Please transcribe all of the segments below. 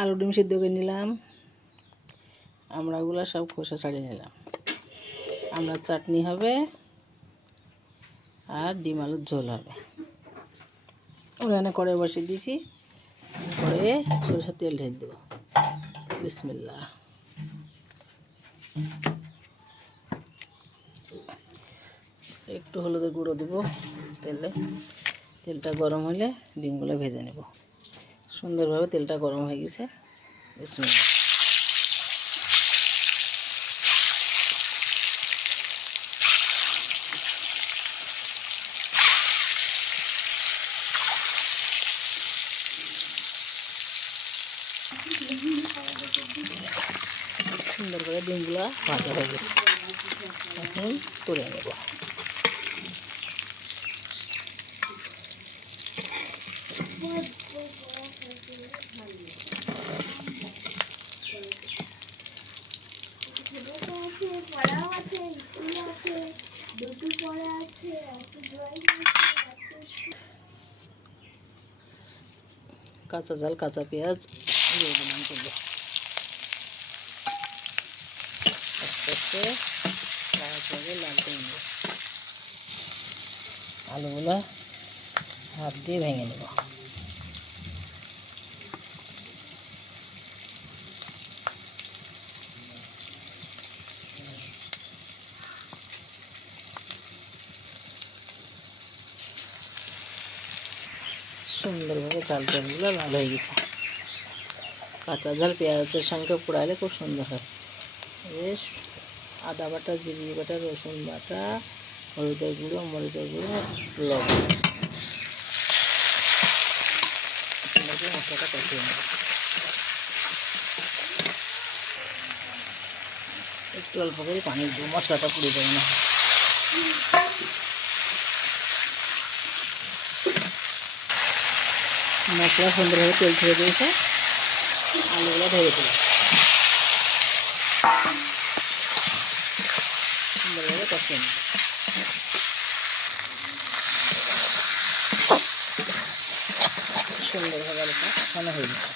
আলু ডিম সিদ্ধ করে নিলাম, আমড়াগুলো সব খোসা ছাড়িয়ে নিলাম। আমড়ার চাটনি হবে আর ডিম আলুর ঝোল হবে। ওখানে কড়াই বসিয়ে দিয়েছি, কড়াইয়ে সরষের তেল ঢেলে দেবো। বিসমিল্লাহ। একটু হলুদের গুঁড়ো দেবো তেলে। তেলটা গরম হলে ডিমগুলো ভেজে নেব। সুন্দরভাবে তেলটা গরম হয়ে গেছে। বিসমিল্লাহ। সুন্দর করে ডিমগুলো ভাজা হয়ে গেছে, এখন তুলে নেব। কাঁচা ঝাল কাঁচা পেঁয়াজ দিয়ে দিলাম তুলে। আস্তে আস্তে লাল করে নেব। আলুগুলো হাত দিয়ে ভেঙে নেব। সুন্দরভাবে ঝাল ঝালগুলো লাল হয়ে গেছে। কাঁচা ঝাল পেঁয়াজের সঙ্গে পোড়ালে খুব সুন্দর হয়। বেশ আদা বাটা, জিরে বাটা, রসুন বাটা, হলুদের গুঁড়ো, মরিচের গুঁড়ো, লবণ, মশলাটা কষিয়ে নেব। একটু অল্প করে পানি দেবো, মশলাটা পুড়ে যাবে না। মশলা সুন্দরভাবে তেল ছেড়ে দিয়েছে, আলুগুলো ঢেলে দিলাম। সুন্দরভাবে কষিয়ে নেব। সুন্দরভাবে আলুটা কষানো হয়ে গেছে।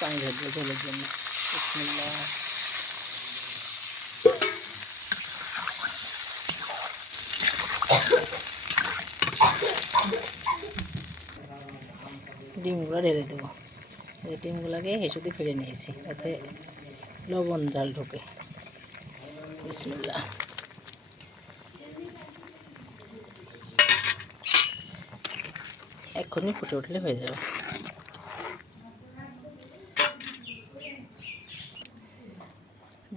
পানি ঢেলে দেবো ঝোলের জন্য। বিসমিল্লাহ। ডিমগুলো ঢেলে দেবো। এই ডিমগুলোকে হেসুতে ফেলে নিয়েছি, যাতে লবণ ঝাল ঢোকে। বিসমিল্লাহ। এক্ষুনি ফুটে উঠলে হয়ে যাবে।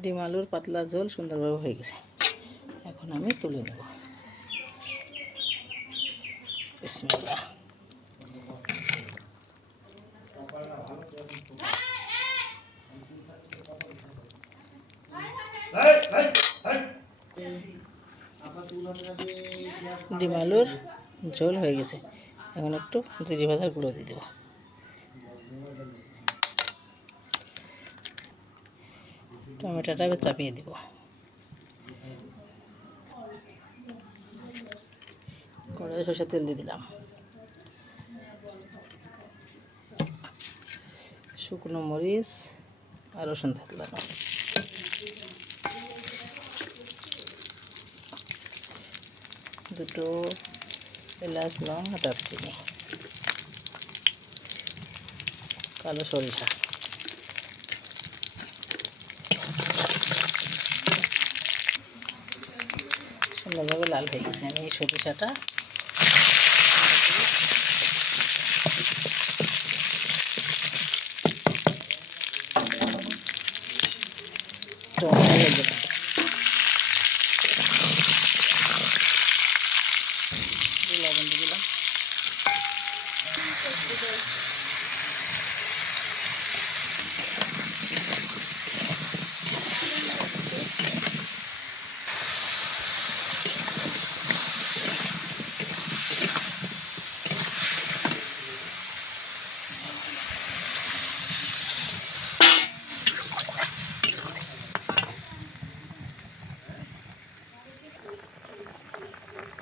ডিম আলুর পাতলা ঝোল সুন্দরভাবে হয়ে গেছে, এখন আমি তুলে নেব। বিসমিল্লাহ। ডিম আলুর ঝোল হয়ে গেছে, এখন একটু জিরে ভাজার গুঁড়ো দিয়ে দেবো। টমেটোটা চাপিয়ে দেবো। কড়াইয়ে সরষের তেল দিয়ে দিলাম। শুকনো মরিচ আর রসুন থেতলানো, দুটো এলাচ, লং, দারচিনি, কালো সরিষা। সুন্দরভাবে লাল হয়ে গেছে। আমি এই সরিষাটা লবণ দিয়ে দিলাম।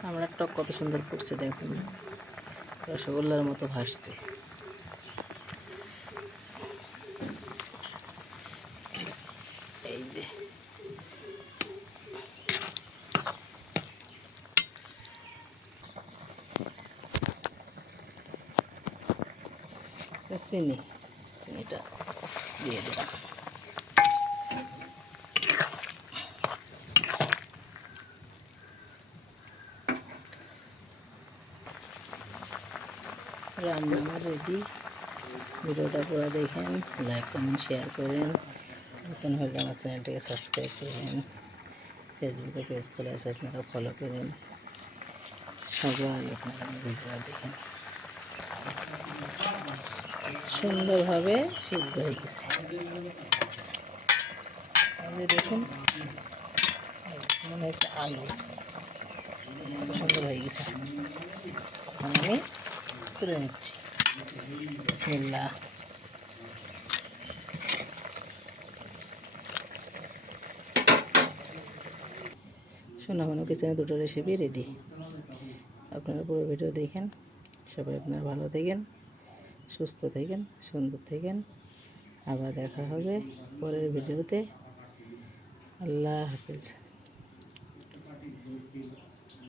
আমরা টক কত সুন্দর করছে দেখুন, রসগোল্লার মতো ভাসছে। চিনিটা দিয়ে দিলাম। রান্না আমার রেডি। ভিডিওটা পুরো দেখেন, লাইক কমেন্ট শেয়ার করেন, নতুন হলে আমার চ্যানেলটিকে সাবস্ক্রাইব করেন, ফেসবুকে পেজ খোলা আছে আপনারা ফলো করেন। সবাই আপনারা ভিডিওটা দেখেন। সুন্দরভাবে সিদ্ধ হয়ে গেছে, দেখুন মনে হচ্ছে আলু সুন্দর হয়ে গেছে। আমি তুলে নিচ্ছি। বিসমিল্লাহ। সোনামণি কিচেনে দুটো রেসিপি রেডি। আপনারা পুরো ভিডিও দেখেন। সবাই আপনারা ভালো থাকেন, সুস্থ থাকেন, সুন্দর থাকেন। আবার দেখা হবে পরের ভিডিওতে। আল্লাহ হাফেজ।